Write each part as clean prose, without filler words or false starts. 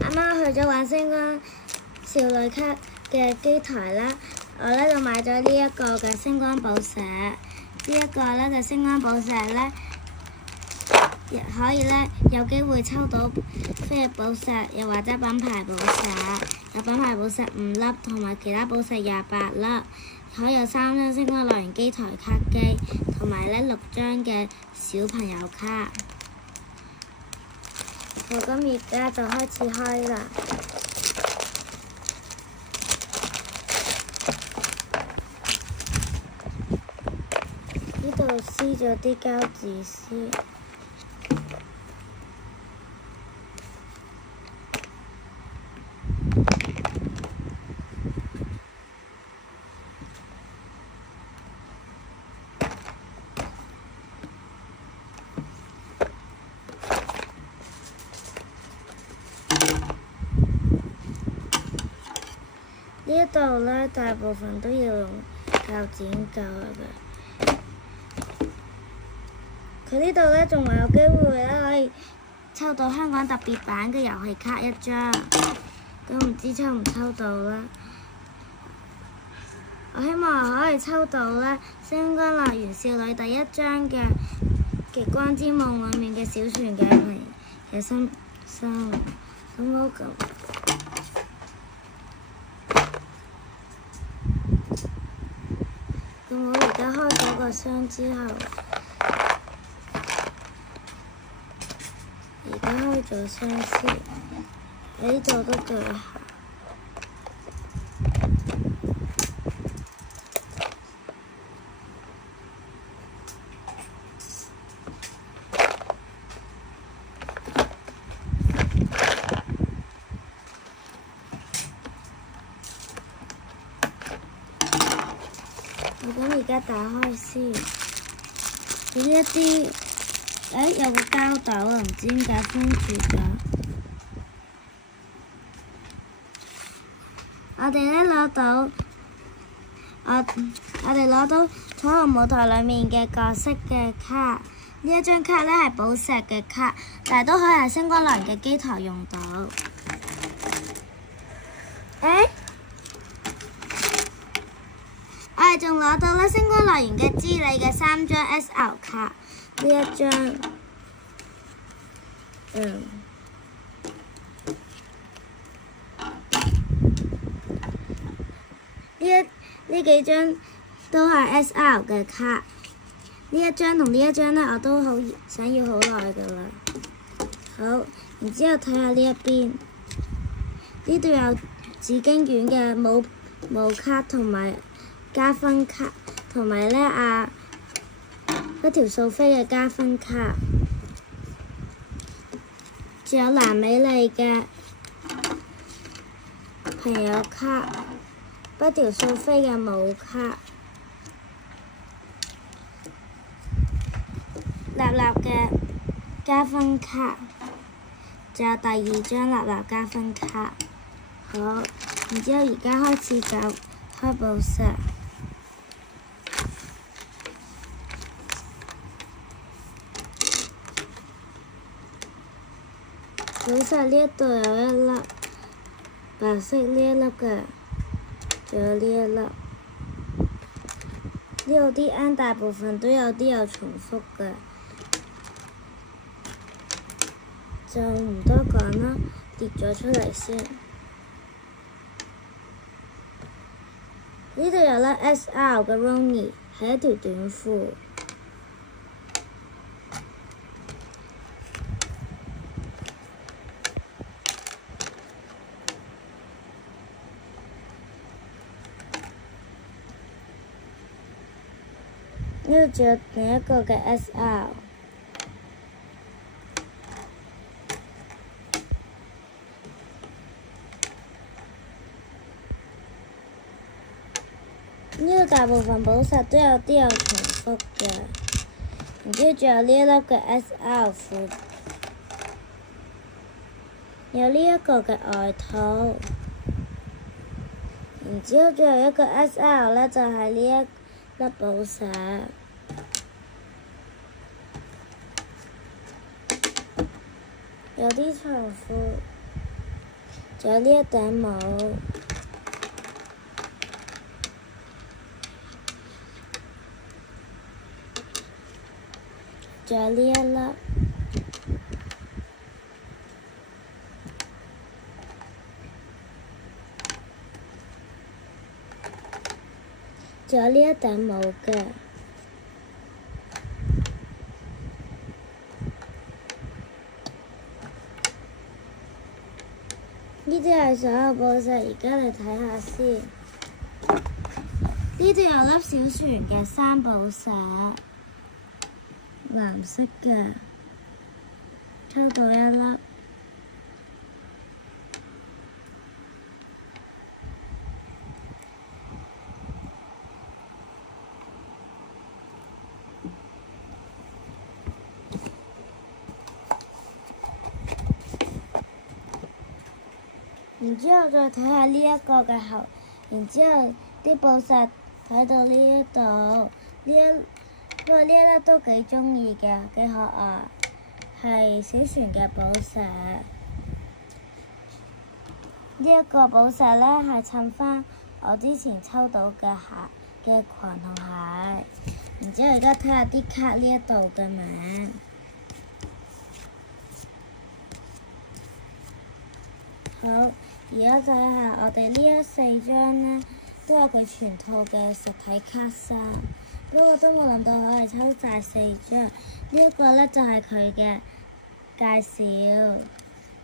啱啱去咗玩星光少女卡嘅機台啦，我呢就買咗呢一個嘅星光寶石，呢一個呢嘅星光寶石呢，亦可以呢有機會抽到飛躍寶石，又或者品牌寶石，有品牌寶石5粒，同埋其他寶石28粒，可以有3張星光樂園機台卡機，同埋呢6張嘅小朋友卡。好，咁而家就開始開啦。呢度撕咗啲膠紙先。呢一度呢，大部分都要用膠剪膠嘅。佢呢度呢，仲有機會呢，可以抽到香港特別版嘅遊戲卡1張，咁唔知抽唔抽到啦？我希望可以抽到呢《星光樂園少女》第1章嘅《極光之夢》裡面嘅小船嘅心，咁好咁。咁我而家開咗個箱之後，而家開咗箱先，喺呢度都對下。咁而家打開先，呢一啲，有個膠豆啊，唔知點解封住咗。我哋呢攞到，我哋攞到彩虹舞台裡面嘅角色嘅卡，呢一張卡呢係寶石嘅卡，但係都可以喺星光樂園嘅機台用到。我哋仲攞到咧星光樂園嘅知你嘅3張 SL 卡，呢一張，呢幾張都係 SL 嘅卡，呢一張同呢一張呢，我都好想要好耐噶啦。好，然之後睇下呢一邊，呢度有紫荊丸嘅舞卡同埋加分卡，同埋呢嗰條素菲嘅加分卡，仲有藍美麗嘅朋友卡，嗰條素菲嘅舞卡，立立嘅加分卡，仲有第2張立立加分卡。好，然之後而家開始就開寶石。寶石呢一度有1粒，白色呢一粒嘅，仲有呢一粒。呢度啲罌大部分都有啲有重複嘅，就唔多講啦，跌咗出嚟先。呢度有粒 SL 嘅 Roni， 係一條短褲。呢度仲有另一個嘅 SL。呢度大部分寶石都有啲有重複嘅，然之後仲有呢一粒嘅 SL 褲，有呢一個嘅外套，然之後仲有一個 SL 呢，就係呢一粒寶石。有啲長褲，仲有呢一頂帽，仲有呢一粒，仲有呢一頂帽嘅。呢啲係所有寶石，而家嚟睇下先。呢度有粒小船嘅3寶石，藍色嘅，抽到一粒。然之後再睇下呢一個嘅後，然之後啲寶石睇到呢一度，不過呢一粒都幾鍾意嘅，幾可愛，係小船嘅寶石。呢一個寶石咧係襯翻我之前抽到嘅裙同鞋。然之後而家睇下啲卡呢一度嘅名。好，而家睇下我哋呢4張呢，都有佢全套嘅實體卡衫，不過都冇諗到可以抽晒4張。呢一個呢，就係佢嘅介紹，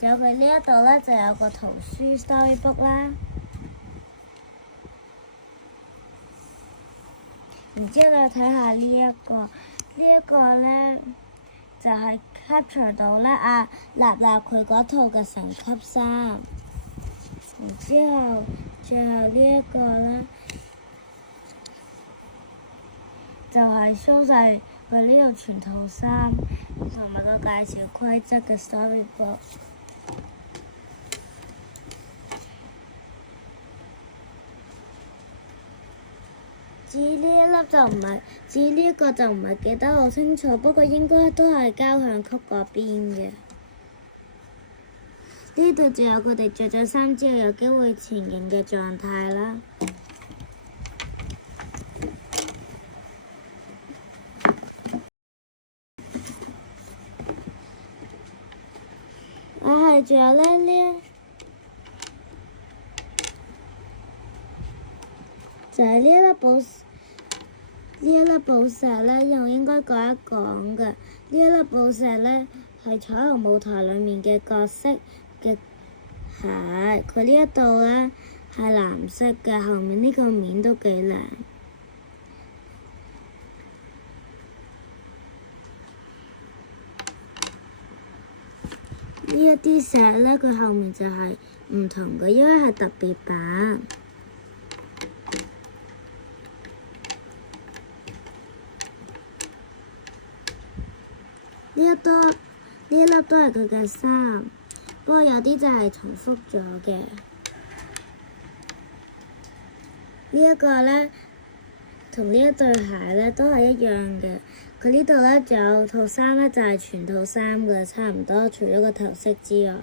仲有佢呢一度呢，就有個圖書 storybook 啦。然之後再睇下呢一個呢，就係 capture 到咧立佢嗰套嘅神級衫。然之後最後呢一個咧，就係 show 晒佢呢度全套衫同埋個介紹規則嘅 storybook。至於呢一粒就唔係，至於呢一個就唔係記得好清楚，不過應該都係交響曲嗰邊嘅。呢度仲有佢哋着咗衫之後有機會前形嘅狀態啦。仲有咧就係呢一粒寶石咧，又應該講一講嘅。呢一粒寶石咧係彩虹舞台裡面嘅角色嘅鞋，佢呢一度咧係藍色嘅，後面呢個面都幾靚。呢一啲石咧，佢後面就係唔同嘅，因為係特別版。呢一粒都係佢嘅衫，不過有啲就係重複咗嘅。呢一個咧，同呢一對鞋咧都係一樣嘅。佢呢度咧仲有套衫咧，就係全套衫嘅，差唔多，除咗個頭飾之外。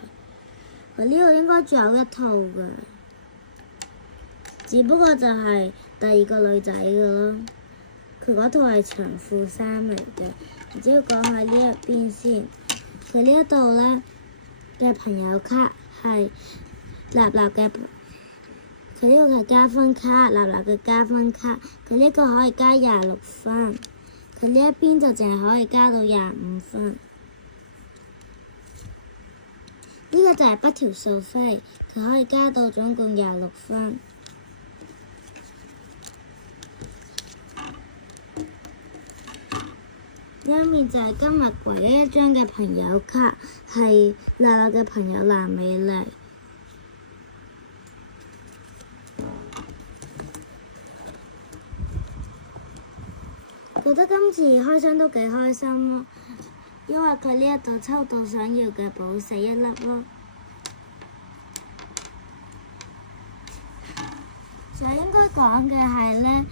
佢呢度應該仲有一套嘅，只不過就係第二個女仔嘅咯。佢嗰套係長褲衫嚟嘅。然之後講下呢一邊先，佢呢一度咧嘅朋友卡係立嘅，佢呢個係加分卡，立嘅加分卡，佢呢個可以加26分，佢呢一邊就淨係可以加到25分。呢個就係不條數飛，佢可以加到總共26分。一面就係今日唯一一張嘅朋友卡，係立嘅朋友藍美麗。覺得今次開箱都幾開心咯，因為佢呢一度抽到想要嘅寶石1粒咯。就應該講嘅係呢。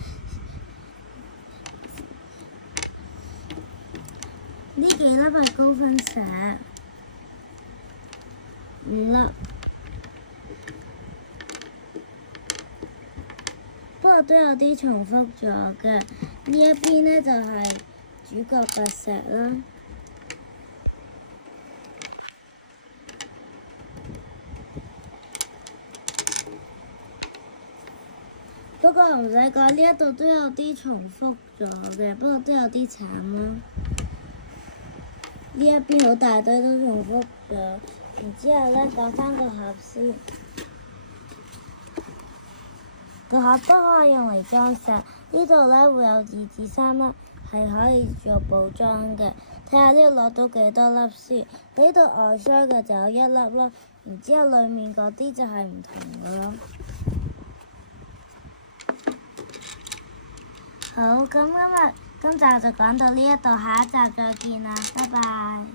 呢幾粒係高分石，5粒，過都有啲重複咗嘅。呢一邊呢，就係主角嘅石啦。不過唔使講，呢一度都有啲重複咗嘅，不過都有啲慘啦。呢一邊好大堆都重複咗，然之後呢，講返個盒先。個盒都可以用嚟裝石，呢度呢會有2至3粒，係可以做補裝嘅。睇下呢度攞到幾多粒先。呢度外箱嘅就有1粒咯，然之後裡面嗰啲就係唔同嘅咯。好，咁今集就講到呢一度，下一集再見啦，拜拜。